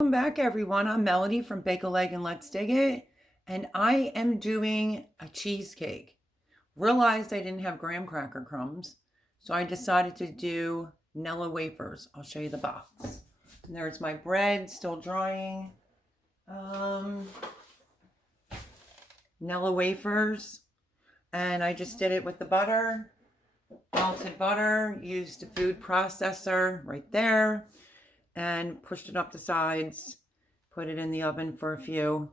Welcome back, everyone. I'm Melody from Bake a Leg and Let's Dig It, and I am doing a cheesecake. Realized I didn't have graham cracker crumbs, so I decided to do Nilla wafers. I'll show you the box. And there's my bread still drying. Nilla wafers, and I just did it with the butter, melted butter, used a food processor right there, and pushed it up the sides, put it in the oven for a few,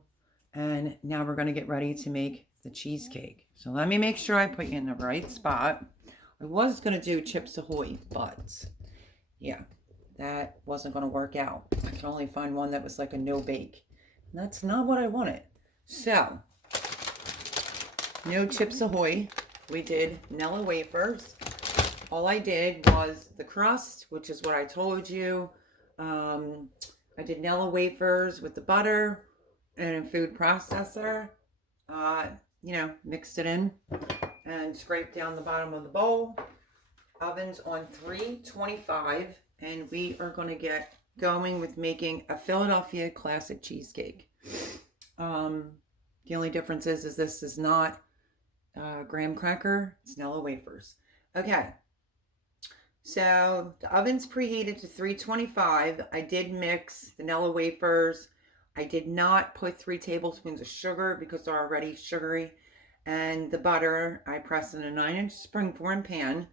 and now we're going to get ready to make the cheesecake. So let me make sure I put you in the right spot. I was going to do Chips Ahoy, but yeah, that wasn't going to work out. I could only find one that was like a no bake, and that's not what I wanted. So no Chips Ahoy. We did Nilla wafers. All I did was the crust, which is what I told you. I did Nilla wafers with the butter and a food processor. Mixed it in and scraped down the bottom of the bowl. Oven's on 325, and we are going to get going with making a Philadelphia classic cheesecake. The only difference is this is not graham cracker, it's Nilla wafers. Okay. So the oven's preheated to 325. I did mix the Nilla wafers. I did not put 3 tablespoons of sugar because they're already sugary. And the butter, I pressed in a 9-inch springform pan.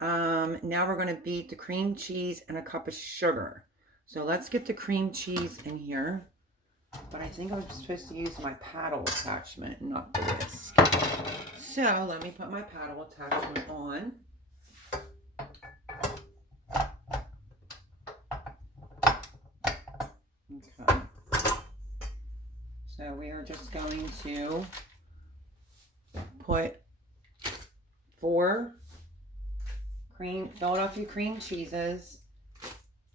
Now we're going to beat the cream cheese and a cup of sugar. So let's get the cream cheese in here. But I think I'm supposed to use my paddle attachment and not the whisk. So let me put my paddle attachment on. Okay. So we are just going to put 4 Philadelphia cream cheeses.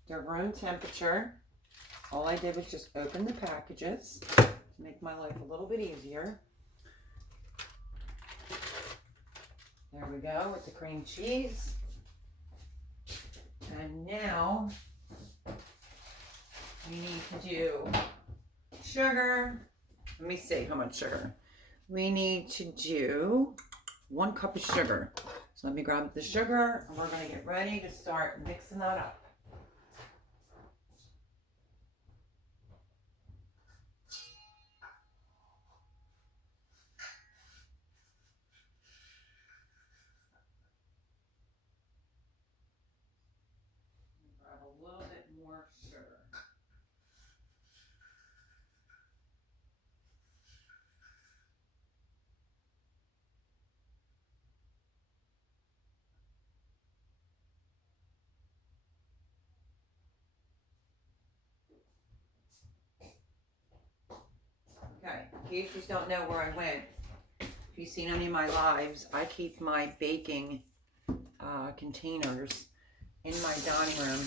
They're room temperature. All I did was just open the packages to make my life a little bit easier. There we go with the cream cheese. And now we need to do sugar. Let me see how much sugar. We need to do 1 cup of sugar. So let me grab the sugar, and we're going to get ready to start mixing that up. Grab a little bit more sugar. Okay, in case you don't know where I went, if you've seen any of my lives, I keep my baking containers in my dining room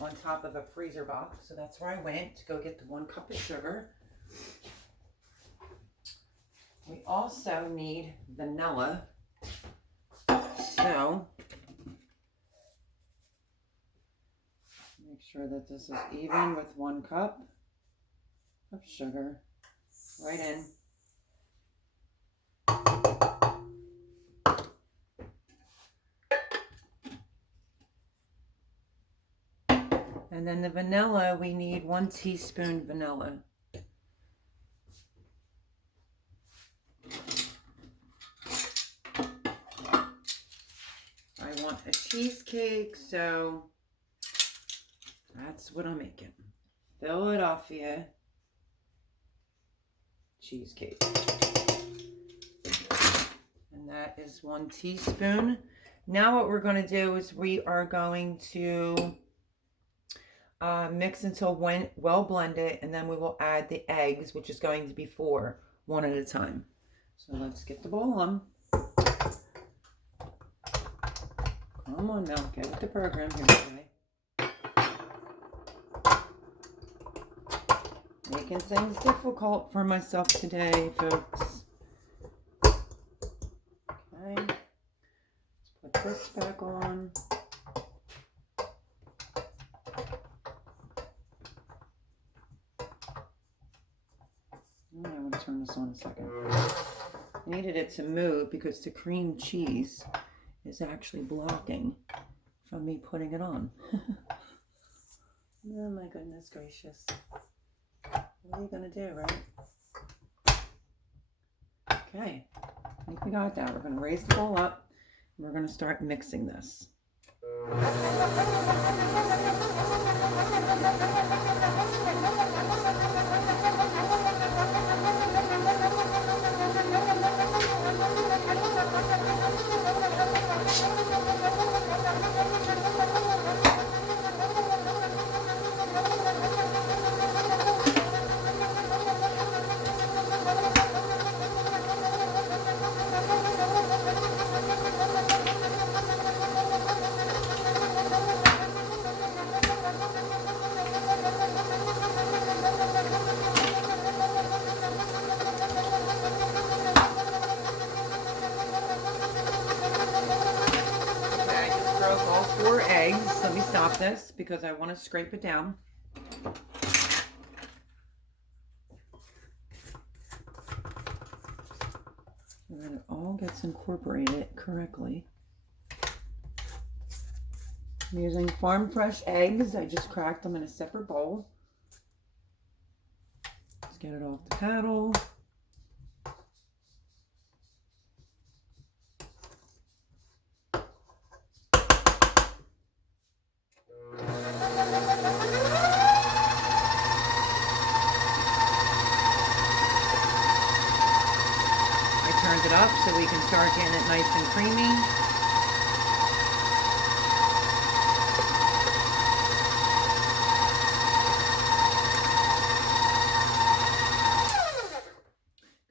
on top of a freezer box. So that's where I went to go get the 1 cup of sugar. We also need vanilla. So make sure that this is even with 1 cup of sugar. Right in. And then the vanilla, we need 1 teaspoon vanilla. I want a cheesecake, so that's what I'm making. Philadelphia cheesecake. And that is 1 teaspoon. Now what we're going to do is we are going to mix until well blended, and then we will add the eggs, which is going to be 4, 1 at a time. So let's get the bowl on. Come on now, get with the program here today. Making things difficult for myself today, folks. Okay, let's put this back on. turn this on a second. I needed it to move because the cream cheese is actually blocking from me putting it on. Oh my goodness gracious. What are you gonna do, right? Okay, I think we got that. We're gonna raise the bowl up and we're gonna start mixing this. Let me stop this because I want to scrape it down. So that it all gets incorporated correctly. I'm using farm fresh eggs. I just cracked them in a separate bowl. Let's get it off the paddle. It up so we can start getting it nice and creamy.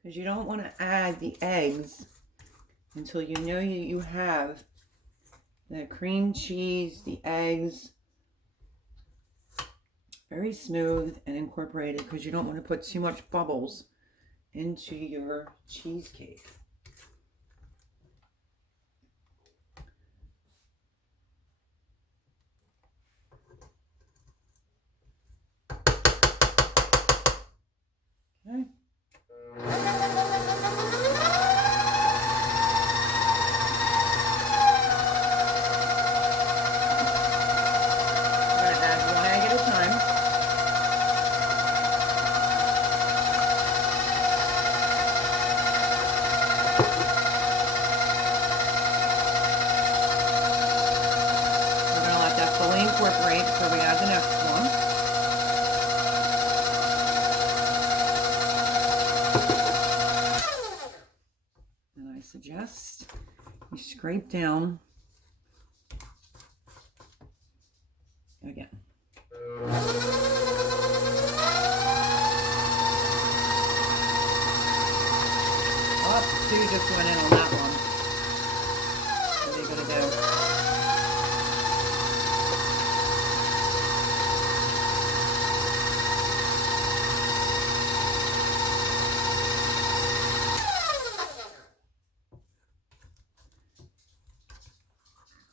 Because you don't want to add the eggs until you know you have the cream cheese, the eggs very smooth and incorporated, because you don't want to put too much bubbles into your cheesecake. Okay. Incorporate, so we add the next one. And I suggest you scrape down again. Oh, two just went in on that one. What are you going to do?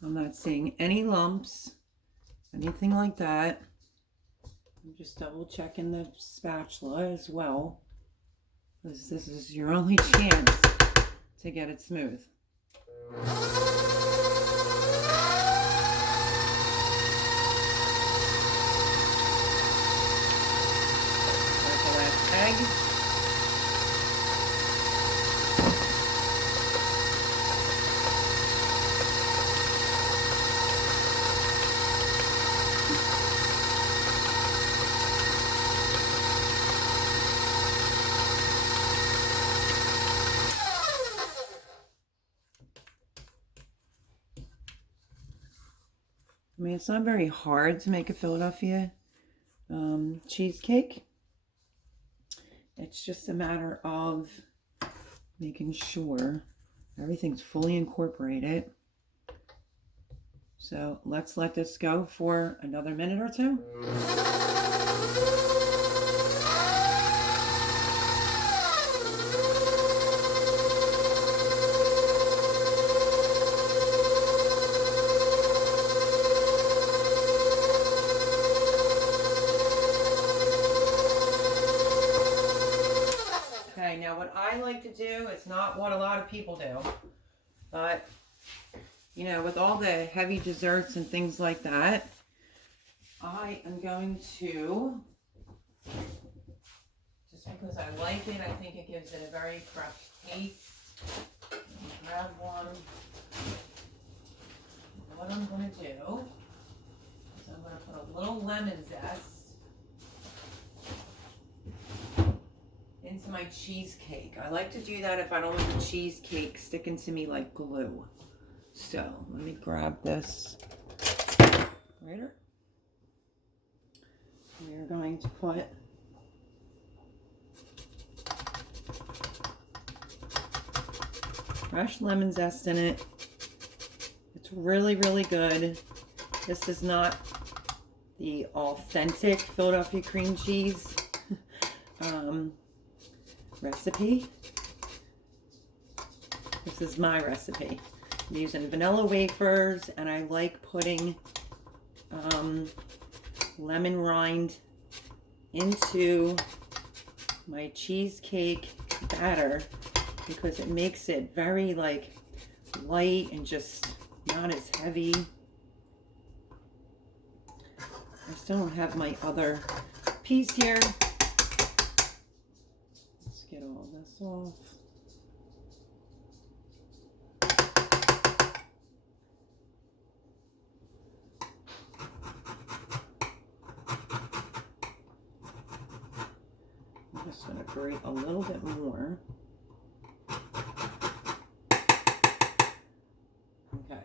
I'm not seeing any lumps, anything like that. I'm just double checking the spatula as well, because this is your only chance to get it smooth. There's the last egg. I mean, it's not very hard to make a Philadelphia cheesecake. It's just a matter of making sure everything's fully incorporated. So let's let this go for another minute or two. what I like to do is not what a lot of people do, but, you know, with all the heavy desserts and things like that, I am going to, just because I like it, I think it gives it a very fresh taste. Grab one. What I'm going to do is I'm going to put a little lemon zest into my cheesecake. I like to do that if I don't want the cheesecake sticking to me like glue. So let me grab this grater. We're going to put fresh lemon zest in it. It's really, really good. This is not the authentic Philadelphia cream cheese recipe. This is my recipe. I'm using vanilla wafers, and I like putting lemon rind into my cheesecake batter because it makes it very like light and just not as heavy. I still don't have my other piece here. Let's get all this off. I'm just going to grate a little bit more. Okay.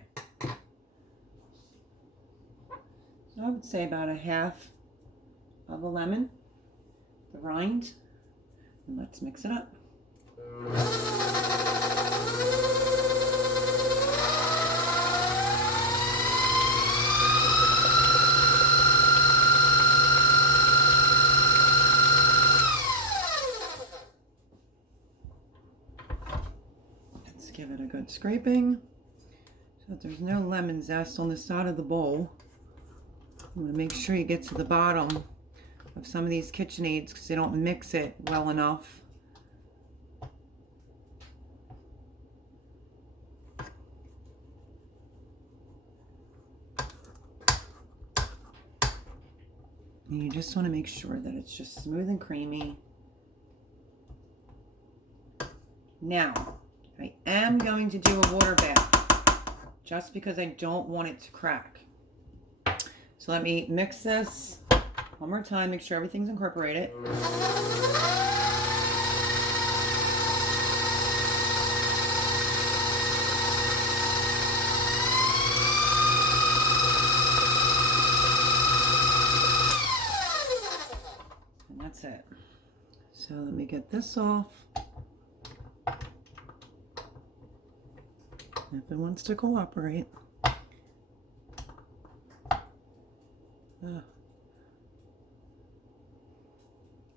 So I would say about a half of a lemon, the rind, and let's mix it up. Let's give it a good scraping so that there's no lemon zest on the side of the bowl. You want to make sure you get to the bottom of some of these KitchenAids because they don't mix it well enough. And you just want to make sure that it's just smooth and creamy. Now, I am going to do a water bath just because I don't want it to crack. So let me mix this one more time, make sure everything's incorporated. And that's it. So let me get this off. If it wants to cooperate.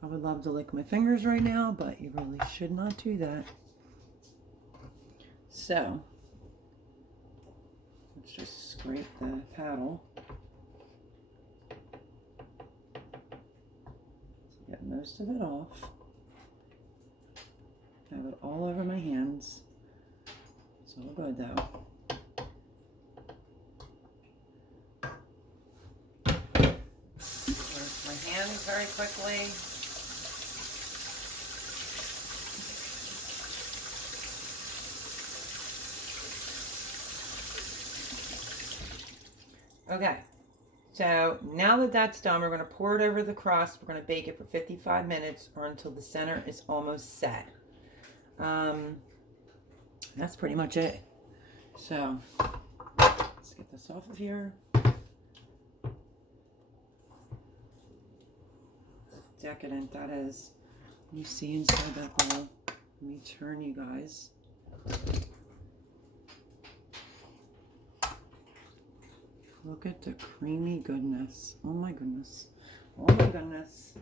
I would love to lick my fingers right now, but you really should not do that. So, let's just scrape the paddle. Get most of it off. Have it all over my hands. It's all good though. Wash my hands very quickly. Okay, so now that that's done, we're going to pour it over the crust. We're going to bake it for 55 minutes or until the center is almost set. That's pretty much it. So, let's get this off of here. Decadent that is. You see inside that bowl. Let me turn you guys. Look at the creamy goodness. Oh my goodness. Oh my goodness.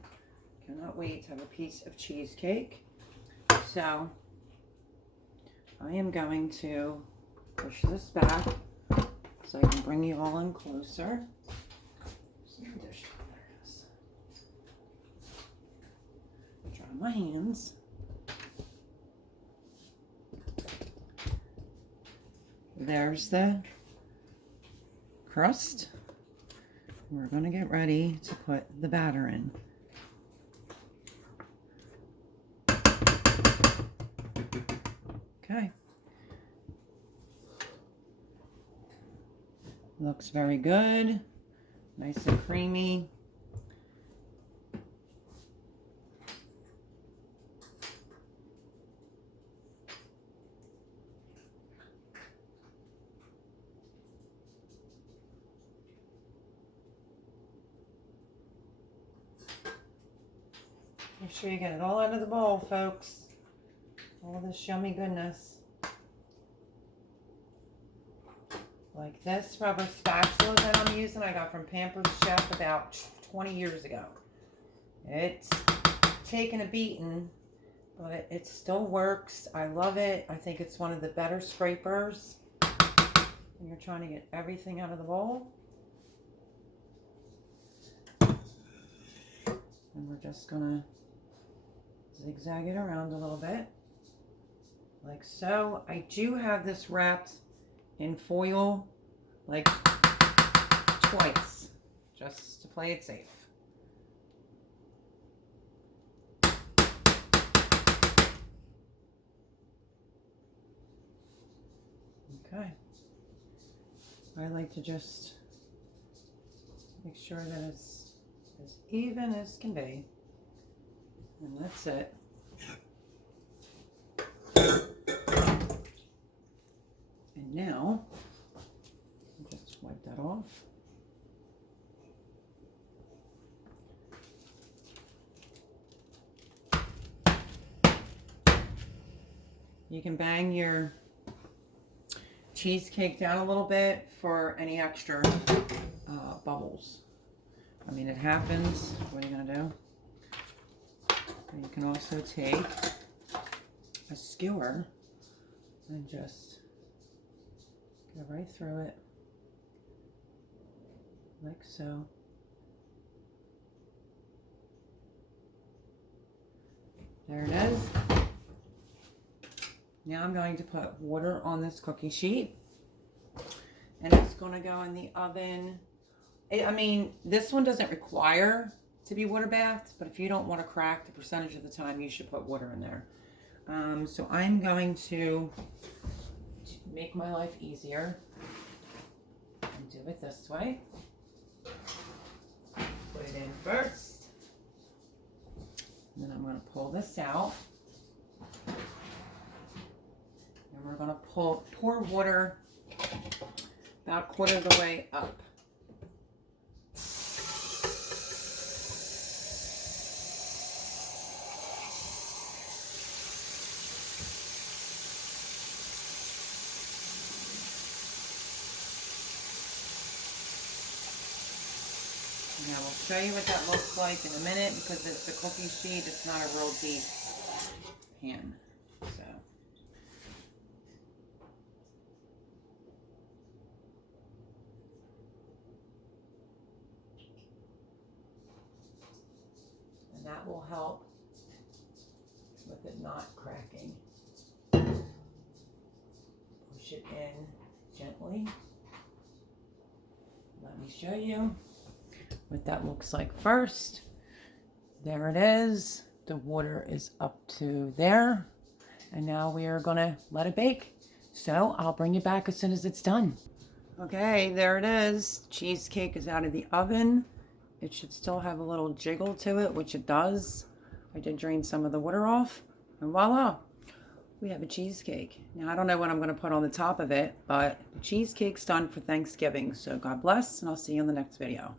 Cannot wait to have a piece of cheesecake. So, I am going to push this back so I can bring you all in closer. There it is. Dry my hands. there's the crust. We're going to get ready to put the batter in. Okay. Looks very good. Nice and creamy. Make sure you get it all out of the bowl, folks. All this yummy goodness. Like this rubber spatula that I'm using, I got from Pampered Chef about 20 years ago. It's taken a beating, but it still works. I love it. I think it's one of the better scrapers when you're trying to get everything out of the bowl. And we're just gonna zigzag it around a little bit, like so. I do have this wrapped in foil like twice, just to play it safe. Okay. I like to just make sure that it's as even as can be. And that's it. And now, just wipe that off. You can bang your cheesecake down a little bit for any extra bubbles. I mean, it happens. What are you gonna do? And you can also take a skewer and just go right through it, like so. There it is. Now I'm going to put water on this cookie sheet, and it's going to go in the oven. I mean, this one doesn't require to be water bathed, but if you don't want to crack, the percentage of the time you should put water in there. So I'm going to make my life easier and do it this way. Put it in first, and then I'm going to pull this out, and we're going to pour water about a quarter of the way up. Now we'll show you what that looks like in a minute, because it's a cookie sheet. It's not a real deep pan. So. And that will help with it not cracking. Push it in gently. Let me show you what that looks like first. There it is. The water is up to there. And now we are gonna let it bake. So I'll bring you back as soon as it's done. Okay, there it is. Cheesecake is out of the oven. It should still have a little jiggle to it, which it does. I did drain some of the water off, and voila, we have a cheesecake. Now I don't know what I'm gonna put on the top of it, but the cheesecake's done for Thanksgiving. So God bless, and I'll see you in the next video.